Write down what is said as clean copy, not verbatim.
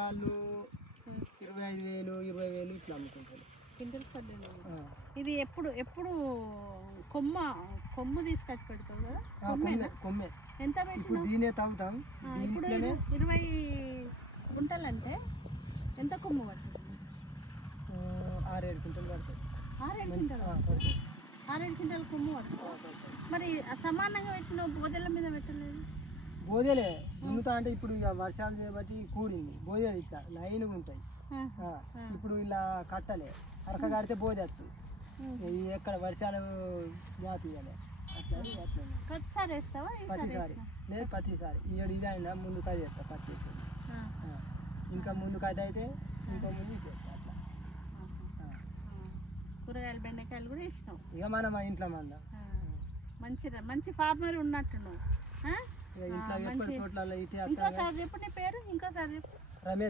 వాళ్ళు 25,000 20,000 ఇట్లా అమ్ముకుంటారు. క్వింటల్ 18,000. ఇది ఎప్పుడు ఎప్పుడు కొమ్ము తీసుకొచ్చి పెడతావు కదా? కొమ్మే ఎంత పెట్టినా దీనే తాగుతాం. ఇప్పుడు 20 గుంటలు అంటే ఎంత కొమ్ము పడుతుంది? 6-7 క్వింటలు పడుతుంది. 6-7 క్వింటల్ 6-7 క్వింటల్ కొమ్ము పడుతుంది. మరి సమానంగా పెట్టిన బోదెల మీద పెట్టలేదు? బోదెలే దున్నుతా అంటే ఇప్పుడు ఇక వర్షాలు చేయబట్టి కూడింది. బోదెలు ఇట్లా లైన్గా ఉంటాయి. ఇప్పుడు ఇలా కట్టలే అరక కడితే బోదెచ్చు. ఎక్కడ వర్షాలు జాతీయాలి అట్లా అట్లా ప్రతిసారి వేస్తావా? ప్రతిసారి లేదు, ప్రతిసారి ఈ ఏడు ఇది అయినా ముందుకు అది చేస్తా. పత్తి ఇంకా ముందుకు అది అయితే ఇంకో ముందు చేస్తా. అట్లా కూరగాయలు బెండకాయలు కూడా ఇష్టం. ఇక మనం మా ఇంట్లో మంద మంచి ఫార్మర్ ఉన్నట్టు. ఇంట్లో ఎప్పుడు తోటలలో ఇటే. ఇంకోసారి చెప్పు నీ పేరు, ఇంకోసారి చెప్పు.